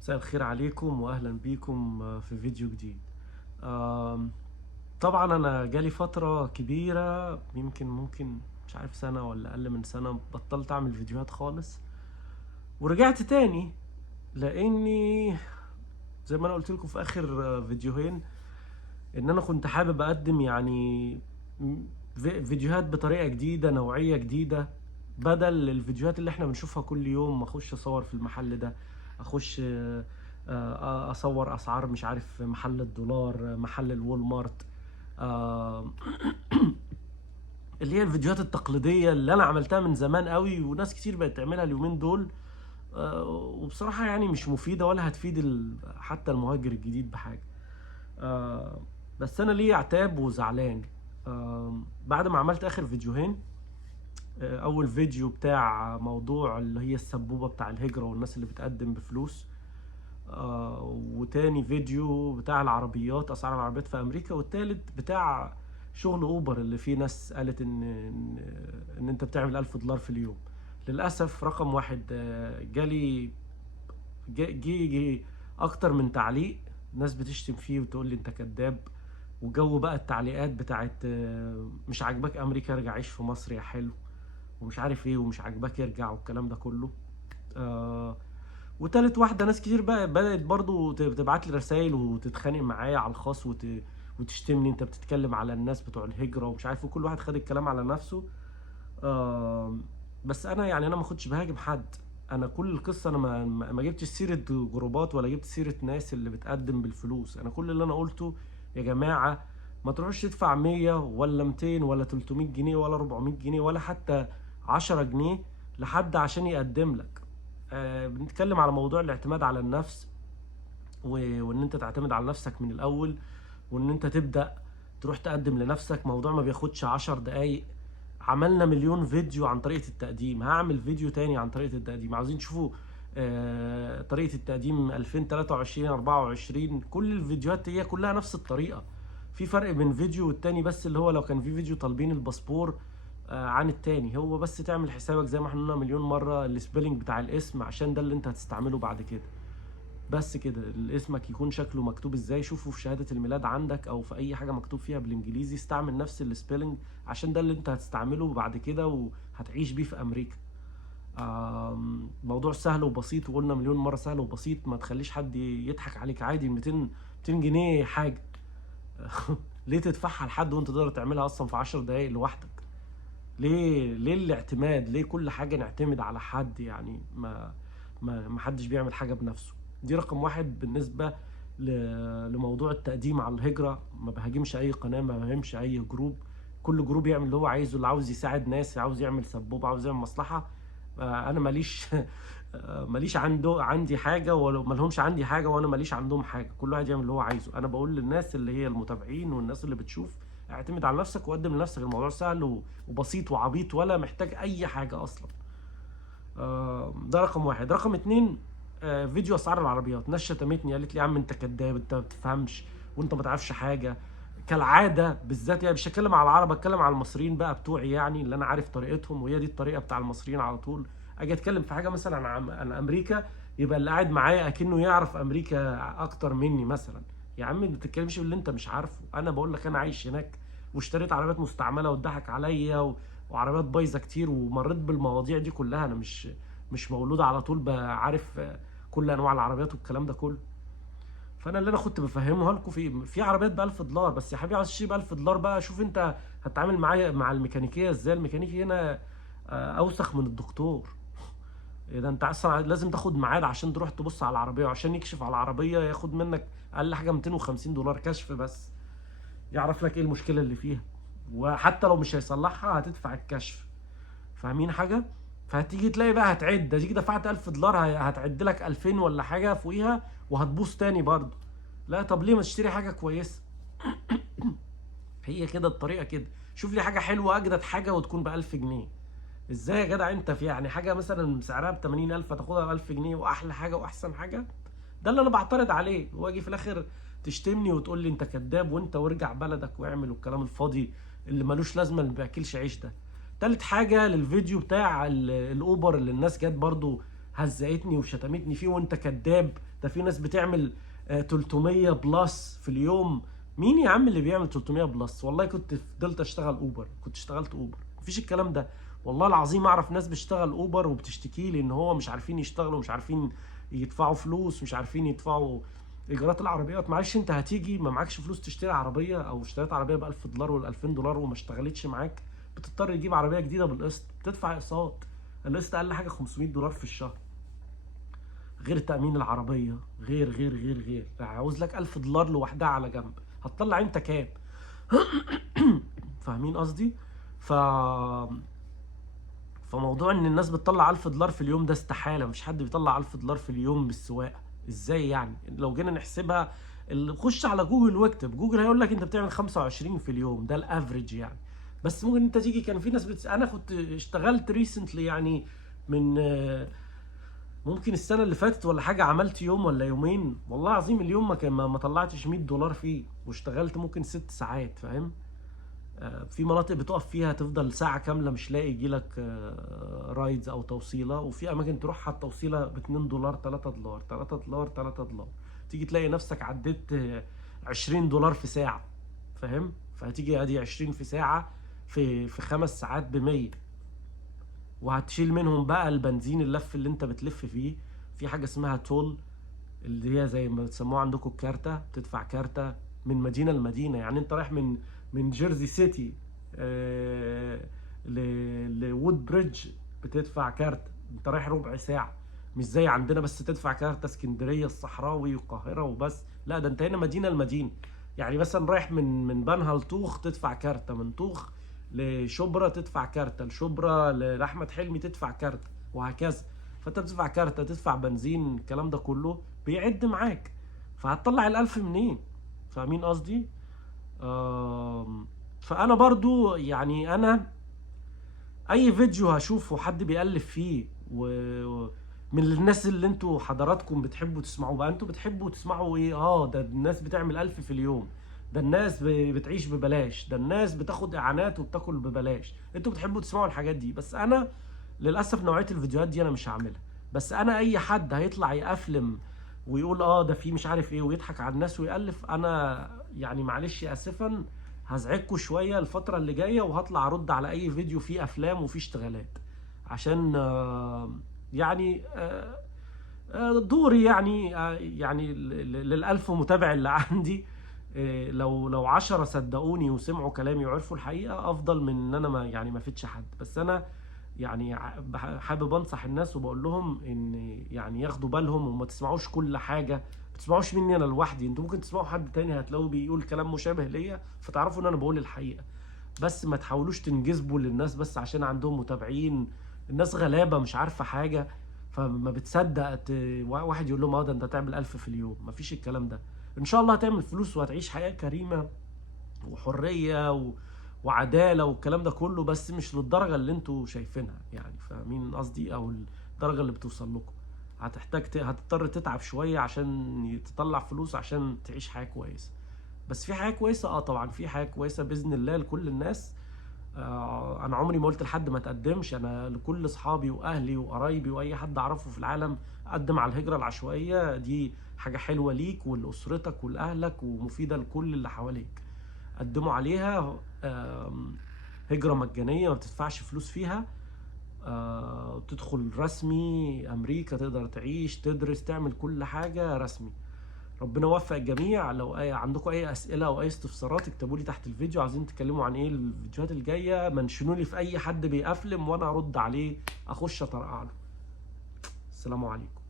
مساء الخير عليكم واهلا بيكم في فيديو جديد. طبعا انا جالي فترة كبيرة، ممكن مش عارف سنة ولا اقل من سنة، بطلت اعمل فيديوهات خالص ورجعت تاني لاني زي ما انا قلت لكم في اخر فيديوهين ان انا كنت حابب اقدم يعني م- فيديوهات بطريقة جديدة، نوعية جديدة، بدل الفيديوهات اللي احنا بنشوفها كل يوم. اخش اصور في المحل ده، اخش اصور اسعار مش عارف محل الدولار، محل الوول مارت، آه، اللي هي الفيديوهات التقليدية اللي انا عملتها من زمان قوي وناس كتير بقت تعملها اليومين دول. وبصراحة يعني مش مفيدة ولا هتفيد حتى المهاجر الجديد بحاجة. آه، بس انا ليه عتاب وزعلان؟ بعد ما عملت اخر فيديوهين، اول فيديو بتاع موضوع اللي هي السبوبة بتاع الهجرة والناس اللي بتقدم بفلوس، وتاني فيديو بتاع العربيات، اسعار العربيات في امريكا، والتالت بتاع شغل اوبر اللي فيه ناس قالت ان انت بتعمل $1000 في اليوم. للاسف رقم واحد جالي جي اكتر من تعليق، ناس بتشتم فيه وتقول لي انت كذاب، وجو بقى التعليقات بتاعت مش عاجباك امريكا ارجع عيش في مصر يا حلو، ومش عارف ايه، ومش عاجباك يرجع، والكلام ده كله. آه وتالت واحدة ناس كتير بقى بدأت برضو تبعت لي رسائل وتتخانق معايا على الخاص وتشتمني، انت بتتكلم على الناس بتوع الهجرة ومش عارف، وكل واحد خد الكلام على نفسه. آه بس انا يعني انا ما كنتش بهاجم حد. انا كل القصة انا ما جبتش سيرة جروبات ولا جبت سيرة ناس اللي بتقدم بالفلوس. انا كل اللي انا قلته يا جماعة، ما تروحش تدفع 100 ولا 200 ولا 300 جنيه ولا 400 جنيه ولا حتى 10 جنيه لحد عشان يقدم لك. بنتكلم على موضوع الاعتماد على النفس، وان انت تعتمد على نفسك من الاول، وان انت تبدأ تروح تقدم لنفسك. موضوع ما بياخدش 10 دقايق. عملنا مليون فيديو عن طريقة التقديم، هعمل فيديو تاني عن طريقة التقديم. عاوزين تشوفوا طريقة التقديم 2023 24؟ كل الفيديوهات هي كلها نفس الطريقة. في فرق بين فيديو والتاني بس، اللي هو لو كان في فيديو طالبين الباسبور عن التاني، هو بس تعمل حسابك زي ما احنا قلنا مليون مرة السبيلنج بتاع الاسم، عشان ده اللي انت هتستعمله بعد كده. بس كده، اسمك يكون شكله مكتوب ازاي، شوفه في شهادة الميلاد عندك او في اي حاجة مكتوب فيها بالانجليزي، استعمل نفس السبيلنج عشان ده اللي انت هتستعمله بعد كده وهتعيش بيه في امريكا. موضوع سهل وبسيط، وقلنا مليون مرة سهل وبسيط. ما تخليش حد يضحك عليك، عادي. 200 جنيه حاجة. ليه تدفعها لحد وانت تقدر تعملها اصلا في 10 دقايق لوحدك؟ ليه الاعتماد؟ ليه كل حاجة نعتمد على حد؟ يعني ما حدش بيعمل حاجة بنفسه. دي رقم واحد بالنسبة لموضوع التقديم على الهجرة. ما بهاجمش أي قناة، ما بهاجمش أي جروب. كل جروب يعمل اللي هو عايزه، اللي عاوز يساعد ناس، عاوز يعمل سبوبة، عاوز يعمل مصلحة. أنا ماليش ماليش عندي حاجة، ولا مالهمش عندي حاجة، وأنا ماليش عندهم حاجة. كل واحد يعمل اللي هو عايزه. أنا بقول للناس اللي هي المتابعين والناس اللي بتشوف، اعتمد على نفسك وقدم لنفسك. الموضوع سهل وبسيط وعبيط، ولا محتاج أي حاجة أصلا. ده رقم واحد. رقم اتنين، فيديو اسعار العربيات. ناس شتمتني، قالت لي يا عم انت كذاب، انت ما بتفهمش وانت ما تعرفش حاجه. كالعاده بالذات، يعني مش هتكلم على العرب، اتكلم على المصريين بقى بتوعي، يعني اللي انا عارف طريقتهم، وهي دي الطريقه بتاع المصريين على طول. اجي اتكلم في حاجه مثلا عن امريكا، يبقى اللي قاعد معايا اكنه يعرف امريكا اكتر مني مثلا. يا عم ما بتتكلمش باللي انت مش عارفه. انا بقول لك انا عايش هناك واشتريت عربيات مستعمله واتضحك عليا وعربيات بايظه كتير، ومريت بالمواضيع دي كلها. انا مش مولود على طول بقى عارف كل انواع العربيات والكلام ده كله. فانا اللي انا كنت بفهمه لكم، في عربيات ب $1000. بس يا حبيبي، عايز تشتري ب $1000 بقى، شوف انت هتتعامل معايا مع الميكانيكيه ازاي. الميكانيكي هنا اوسخ من الدكتور. ده انت اصلا لازم تاخد ميعاد عشان تروح تبص على العربيه، وعشان يكشف على العربيه ياخد منك اقل حاجه $250 كشف بس، يعرف لك ايه المشكله اللي فيها. وحتى لو مش هيصلحها هتدفع الكشف. فاهمين حاجه؟ فهتيجي تلاقي بقى هتعد، هتيجي دفعت $1000 هتعد لك 2000 ولا حاجه فوقيها، وهتبوظ تاني برضه. لا، طب ليه ما تشتري حاجه كويسه؟ هي كده الطريقه كده. شوف لي حاجه حلوه، اجدد حاجه، وتكون ب 1000 جنيه. ازاي يا جدع انت؟ في يعني حاجه مثلا سعرها ب 80,000 هتاخدها ب 1000 جنيه، واحلى حاجه واحسن حاجه؟ ده اللي انا بعترض عليه. واجي في الاخر تشتمني وتقول لي انت كذاب وانت وارجع بلدك واعمل، والكلام الفاضي اللي ملوش لازمه، اللي ما بياكلش عيش ده. تالت حاجه، للفيديو بتاع الاوبر اللي الناس جت برضو هزقتني وشتمتني فيه وانت كذاب، ده في ناس بتعمل 300 بلس في اليوم. مين يا عم اللي بيعمل 300 بلس؟ والله كنت فضلت اشتغل اوبر، كنت اشتغلت اوبر، مفيش الكلام ده. والله العظيم اعرف ناس بتشتغل اوبر وبتشتكي لي ان هو مش عارفين يشتغلوا، مش عارفين يدفعوا فلوس، مش عارفين يدفعوا ايجارات العربيات. معلش انت هتيجي ما معكش فلوس تشتري عربيه، او اشتريت عربيه ب 1000 دولار ولا 2000 دولار وما اشتغلتش معاك، بتضطر تجيب عربيه جديده بالقسط، بتدفع اقساط. القسط اقل حاجه 500 دولار في الشهر، غير تامين العربيه، غير عاوز لك 1000 دولار لوحدها على جنب، هتطلع انت كام؟ فاهمين قصدي؟ ف فموضوع ان الناس بتطلع 1000 دولار في اليوم ده استحاله، مفيش حد بيطلع 1000 دولار في اليوم بالسواقه. ازاي يعني؟ لو جينا نحسبها، خش على جوجل واكتب، جوجل هيقول لك انت بتعمل 25 في اليوم، ده الافريج يعني. بس ممكن انت تيجي، كان في ناس انا كنت اشتغلت ريسنتلي يعني من ممكن السنه اللي فاتت ولا حاجه، عملت يوم ولا يومين والله العظيم اليوم ما كان ما طلعتش 100 دولار فيه، واشتغلت ممكن 6 ساعات، فاهم؟ في مناطق بتقف فيها تفضل ساعة كاملة مش لاقي يجيلك رايدز أو توصيلة، وفي أماكن تروح على التوصيلة ب 2 دولار 3 دولار 3 دولار 3 دولار، تيجي تلاقي نفسك عديت 20 دولار في ساعة، فاهم؟ فهتيجي أدي 20 في ساعة في 5 ساعات ب 100، وهتشيل منهم بقى البنزين، اللف اللي أنت بتلف فيه، في حاجة اسمها تول اللي هي زي ما بتسموها عندكم الكارتة، بتدفع كارتة من مدينة لمدينة. يعني انت رايح من جيرزي سيتي لوود بريدج بتدفع كارتة، انت رايح ربع ساعة، مش زي عندنا بس تدفع كارتة اسكندرية الصحراوي والقاهرة وبس، لا ده انت هنا مدينة لمدينة. يعني مثلا رايح من بنها لطوخ تدفع كارتة، من طوخ لشبرا تدفع كارتة، لشبرا لأحمد حلمي تدفع كارتة، وهكذا. فانت بتدفع كارتة، تدفع بنزين، الكلام ده كله بيعد معاك، فهتطلع ال1000 منين؟ فاهمين قصدي؟ فانا برضو يعني انا اي فيديو هشوفه حد بيألف فيه من الناس اللي انتوا حضراتكم بتحبوا تسمعوا بقى، انتوا بتحبوا تسمعوا ايه؟ ده الناس بتعمل 1000 في اليوم، ده الناس بتعيش ببلاش، ده الناس بتاخد اعانات وبتاكل ببلاش، انتوا بتحبوا تسمعوا الحاجات دي. بس انا للاسف نوعية الفيديوهات دي انا مش هعملها. بس انا اي حد هيطلع يقفلم ويقول ده في مش عارف ايه ويضحك على الناس ويألف، انا يعني معلش اسفا هزعجكوا شويه الفتره اللي جايه، وهطلع ارد على اي فيديو فيه افلام وفيه اشتغالات، عشان يعني دوري يعني يعني لل1000 متابع اللي عندي، لو 10 صدقوني وسمعوا كلامي وعرفوا الحقيقه افضل من ان انا ما فيتش حد. بس انا يعني حابب انصح الناس وبقول لهم ان يعني ياخدوا بالهم وما تسمعوش كل حاجه، ما تسمعوش مني انا لوحدي، انتوا ممكن تسمعوا حد تاني هتلاقوه بيقول كلام مشابه ليا فتعرفوا ان انا بقول الحقيقه. بس ما تحاولوش تنجذبوا للناس بس عشان عندهم متابعين، الناس غلابه مش عارفه حاجه، فما بتصدق واحد يقول لهم ده انت هتعمل 1000 في اليوم. مفيش الكلام ده. ان شاء الله هتعمل فلوس وهتعيش حياه كريمه وحريه وعداله والكلام ده كله، بس مش للدرجه اللي انتوا شايفينها يعني، فاهمين قصدي؟ او الدرجه اللي بتوصل لكم هتضطر تتعب شويه عشان تطلع فلوس عشان تعيش حياه كويسه. بس في حياه كويسه، طبعا في حياه كويسه باذن الله لكل الناس. انا عمري ما قلت لحد ما تقدمش، انا لكل اصحابي واهلي وقرايبي واي حد اعرفه في العالم قدم على الهجره العشوائيه، دي حاجه حلوه ليك ولاسرتك ولاهلك ومفيده لكل اللي حواليك. قدموا عليها، هجرة مجانية ما بتدفعش فلوس فيها، تدخل رسمي أمريكا، تقدر تعيش تدرس تعمل كل حاجة رسمي. ربنا يوفق الجميع. لو عندكم أي أسئلة أو أي استفسارات اكتبوا لي تحت الفيديو، عايزين تتكلموا عن إيه الفيديوهات الجاية، منشنوا لي في أي حد بيقفلم وأنا أرد عليه، أخش أطرقع له. السلام عليكم.